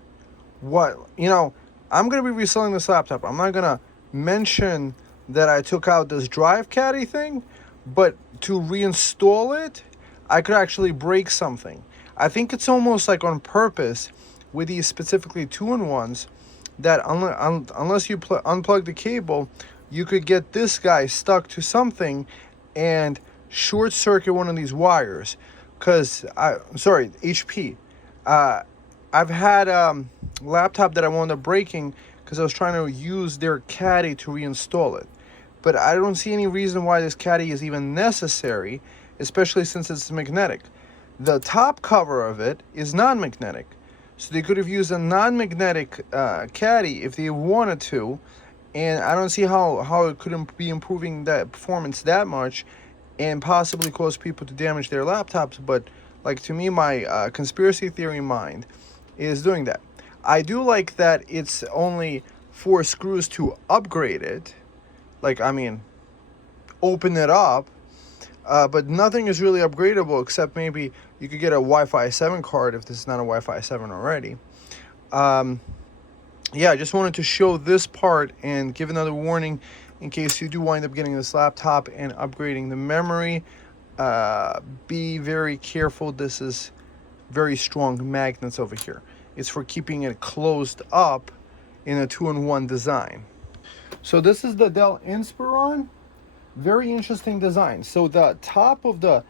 What, I'm gonna be reselling this laptop. I'm not gonna mention that I took out this drive caddy thing, but to reinstall it, I could actually break something. I think it's almost like on purpose with these specifically 2-in-1s, that unless you unplug the cable, you could get this guy stuck to something and short circuit one of these wires. Because HP. I've had a laptop that I wound up breaking because I was trying to use their caddy to reinstall it. But I don't see any reason why this caddy is even necessary, especially since it's magnetic. The top cover of it is non-magnetic. So they could have used a non-magnetic caddy if they wanted to, and I don't see how it couldn't be improving that performance that much and possibly cause people to damage their laptops. But like, to me, my conspiracy theory mind is doing that. I do like that it's only 4 screws to upgrade it. Like, I mean, open it up. But nothing is really upgradable except maybe you could get a Wi-Fi 7 card if this is not a Wi-Fi 7 already. Yeah, I just wanted to show this part and give another warning in case you do wind up getting this laptop and upgrading the memory. Be very careful. This is very strong magnets over here. It's for keeping it closed up in a 2-in-1 design. So this is the Dell Inspiron. Very interesting design. So the top of the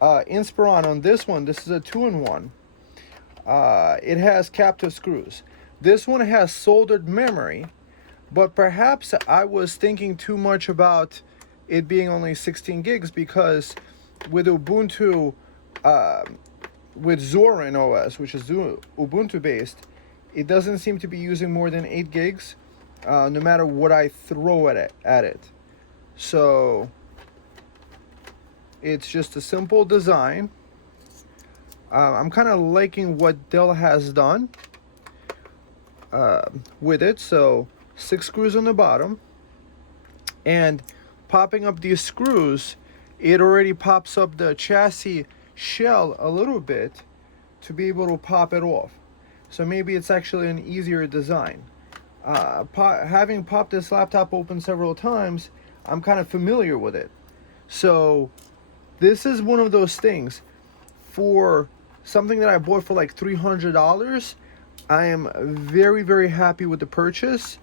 Inspiron on this one, this is a 2-in-1. It has captive screws. This one has soldered memory, but perhaps I was thinking too much about it being only 16 gigs because with Ubuntu, with Zorin OS, which is Ubuntu based, it doesn't seem to be using more than 8 gigs, no matter what I throw at it. So it's just a simple design. I'm kind of liking what Dell has done with it. So 6 screws on the bottom, and popping up these screws, it already pops up the chassis shell a little bit to be able to pop it off. So maybe it's actually an easier design. Having popped this laptop open several times, I'm kind of familiar with it. So this is one of those things. For something that I bought for like $300, I am very, very happy with the purchase,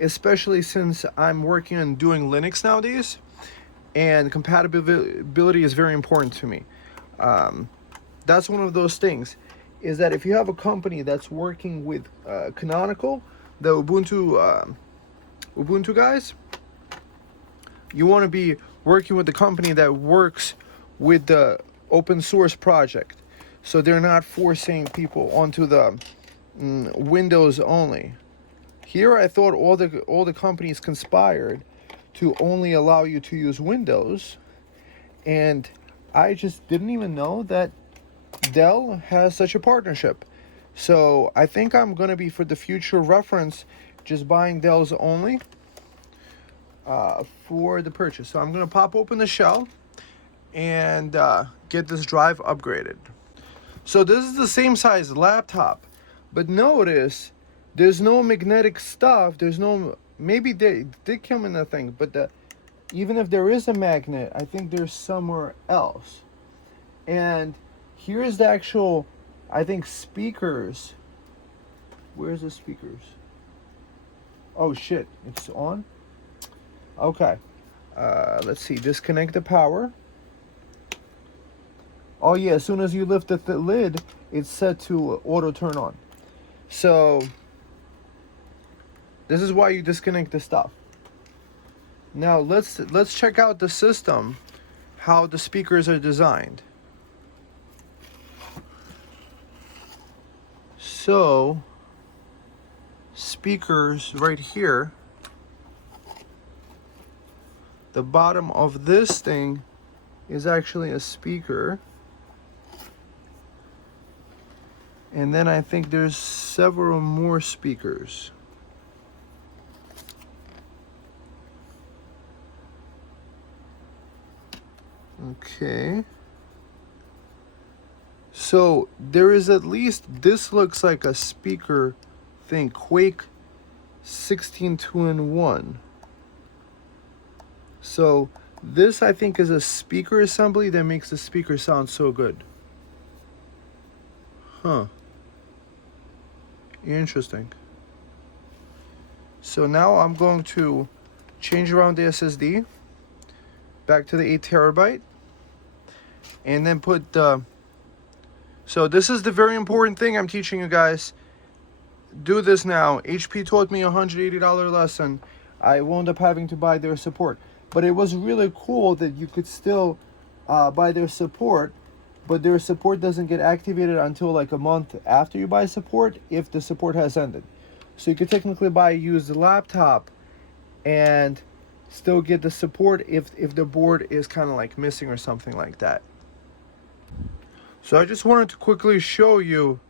especially since I'm working on doing Linux nowadays, and compatibility is very important to me. That's one of those things, is that if you have a company that's working with Canonical, the Ubuntu guys, you want to be working with the company that works with the open source project. So they're not forcing people onto the Windows only. Here I thought all the companies conspired to only allow you to use Windows, and I just didn't even know that Dell has such a partnership. So I think I'm gonna be, for the future reference, just buying Dells only for the purchase. So I'm gonna pop open the shell and get this drive upgraded. So this is the same size laptop, but notice there's no magnetic stuff. There's no, maybe they did come in the thing, but even if there is a magnet, I think there's somewhere else. And here's the actual, I think, speakers. Where's the speakers? Oh shit, it's on? Okay. Let's see, disconnect the power. Oh yeah, as soon as you lift the lid, it's set to auto turn on. So this is why you disconnect the stuff. Now let's check out the system, how the speakers are designed. So speakers right here, the bottom of this thing is actually a speaker. And then I think there's several more speakers. Okay. So there is at least, this looks like a speaker thing, Quake 16 2-in-1. So this, I think, is a speaker assembly that makes the speaker sound so good. Huh. Interesting. So now I'm going to change around the SSD back to the 8 terabyte, and then put the, so this is the very important thing I'm teaching you guys. Do this now. HP taught me a $180 lesson. I wound up having to buy their support, but it was really cool that you could still buy their support, but their support doesn't get activated until like a month after you buy support, if the support has ended. So you could technically buy a used laptop and still get the support if the board is kind of like missing or something like that. So I just wanted to quickly show you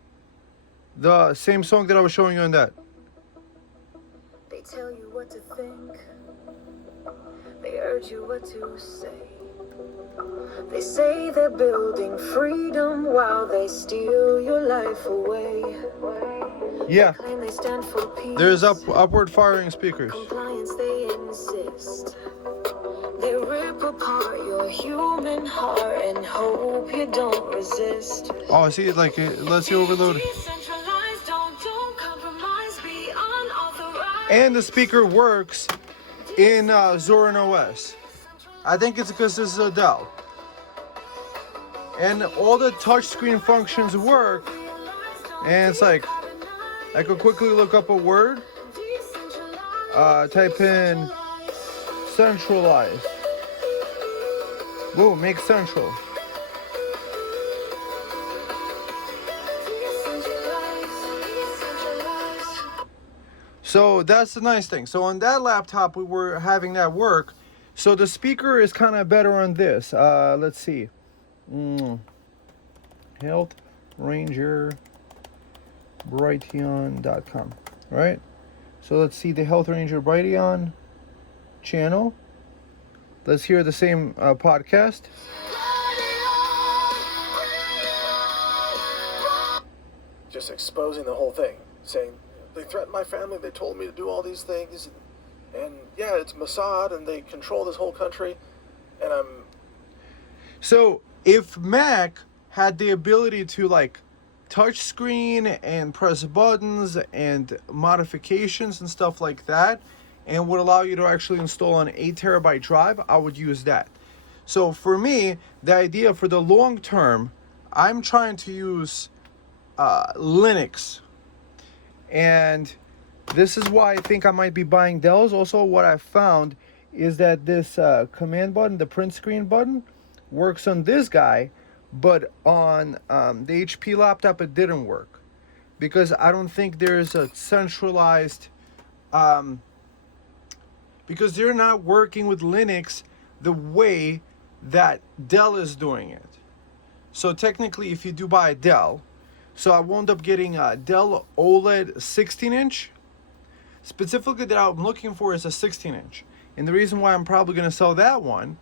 the same song that I was showing you in that. They tell you what to think, they urge you what to say. They say they're building freedom while they steal your life away. Yeah, Claim they stand for peace. there's upward firing speakers. Compliance they insist. They rip apart your human heart and hope you don't resist. Oh, see, like, let's see, overload. Decentralized, don't compromise, be unauthorized. And the speaker works in Zorin OS. I think it's because this is a Dell. And all the touchscreen functions work. And it's like, I could quickly look up a word. Type in centralized. Boom, make central. So that's the nice thing. So on that laptop, we were having that work. So the speaker is kind of better on this. Let's see. Health Ranger Brighteon.com. Right? So let's see the Health Ranger Brighteon channel. Let's hear the same podcast. Just exposing the whole thing, saying they threatened my family, they told me to do all these things, and yeah, it's Mossad, and they control this whole country, and I'm... So if Mac had the ability to like touch screen and press buttons and modifications and stuff like that, and would allow you to actually install an 8 terabyte drive, I would use that. So for me, the idea for the long term, I'm trying to use Linux. And this is why I think I might be buying Dells. Also, what I found is that this command button, the print screen button, works on this guy, but on the HP laptop it didn't work, because I don't think there's a centralized, because they're not working with Linux the way that Dell is doing it. So technically, if you do buy a Dell, so I wound up getting a Dell OLED 16-inch. Specifically that I'm looking for is a 16-inch. And the reason why I'm probably going to sell that one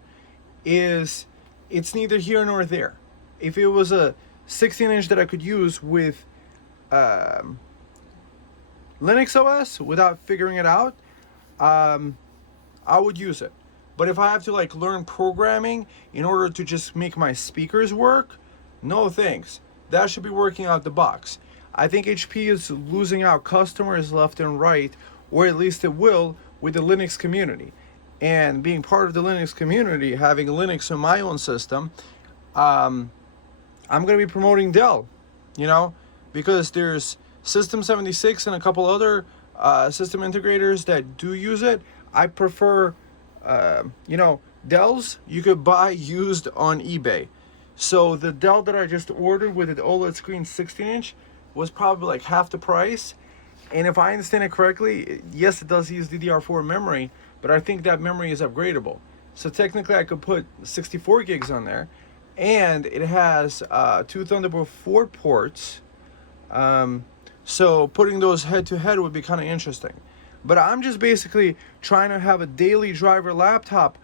is it's neither here nor there. If it was a 16-inch that I could use with Linux OS without figuring it out, I would use it. But if I have to like learn programming in order to just make my speakers work, no thanks. That should be working out the box. I think HP is losing out customers left and right, or at least it will, with the Linux community. And being part of the Linux community, having Linux on my own system, I'm going to be promoting Dell, you know, because there's System 76 and a couple other system integrators that do use it. I prefer, you know, Dells you could buy used on eBay. So the Dell that I just ordered with an OLED screen 16-inch was probably like half the price. And if I understand it correctly, yes, it does use DDR4 memory, but I think that memory is upgradable. So technically I could put 64 gigs on there, and it has 2 Thunderbolt 4 ports. So putting those head to head would be kind of interesting. But I'm just basically trying to have a daily driver laptop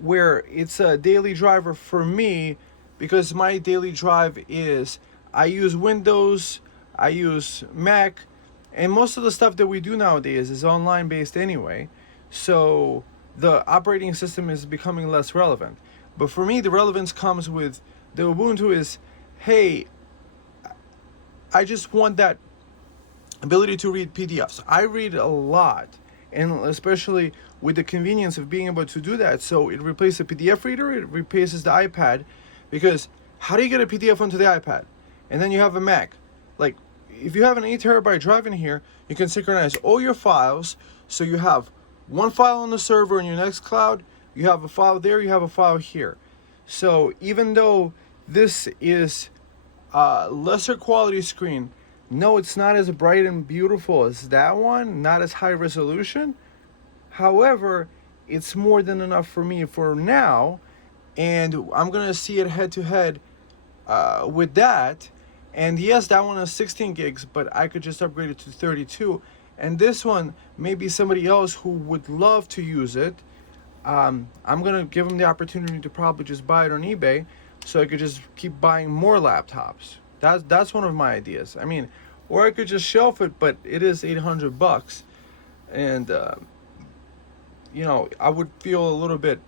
where it's a daily driver for me, because my daily drive is, I use Windows, I use Mac, and most of the stuff that we do nowadays is online based anyway. So the operating system is becoming less relevant. But for me, the relevance comes with the Ubuntu is, hey, I just want that ability to read PDFs. I read a lot, and especially with the convenience of being able to do that. So it replaces a PDF reader, it replaces the iPad, because how do you get a PDF onto the iPad? And then you have a Mac. Like, if you have an 8 terabyte drive in here, you can synchronize all your files. So you have one file on the server in your Nextcloud, you have a file there, you have a file here. So even though this is a lesser quality screen, no, it's not as bright and beautiful as that one, not as high resolution. However, it's more than enough for me for now, and I'm gonna see it head to head with that. And yes, that one is 16 gigs, but I could just upgrade it to 32. And this one, maybe somebody else who would love to use it, I'm gonna give them the opportunity to probably just buy it on eBay, so I could just keep buying more laptops. That's one of my ideas. I mean, or I could just shelf it, but it is $800, and you know, I would feel a little bit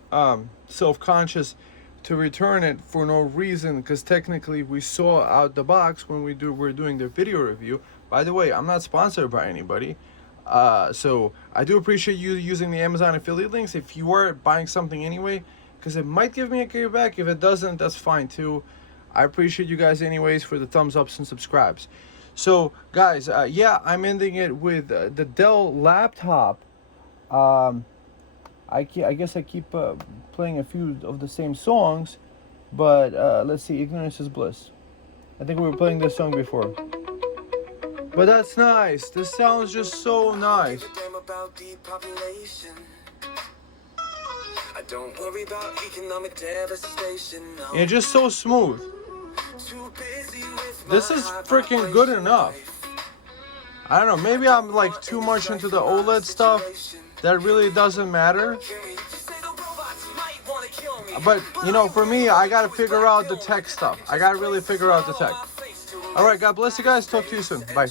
self-conscious to return it for no reason, because technically we saw out the box when we're doing the video review. By the way, I'm not sponsored by anybody, so I do appreciate you using the Amazon affiliate links if you are buying something anyway, because it might give me a kickback. If it doesn't, that's fine too. I appreciate you guys anyways for the thumbs ups and subscribes. So guys, yeah, I'm ending it with the Dell laptop. I guess I keep playing a few of the same songs, but let's see, Ignorance is Bliss. I think we were playing this song before. But that's nice. This sounds just so nice. I don't worry about economic devastation. Yeah, just so smooth. This is freaking good enough. I don't know, maybe I'm like too much into the OLED stuff. That really doesn't matter. But, you know, for me, I gotta figure out the tech stuff. I gotta really figure out the tech. Alright, God bless you guys. Talk to you soon. Bye.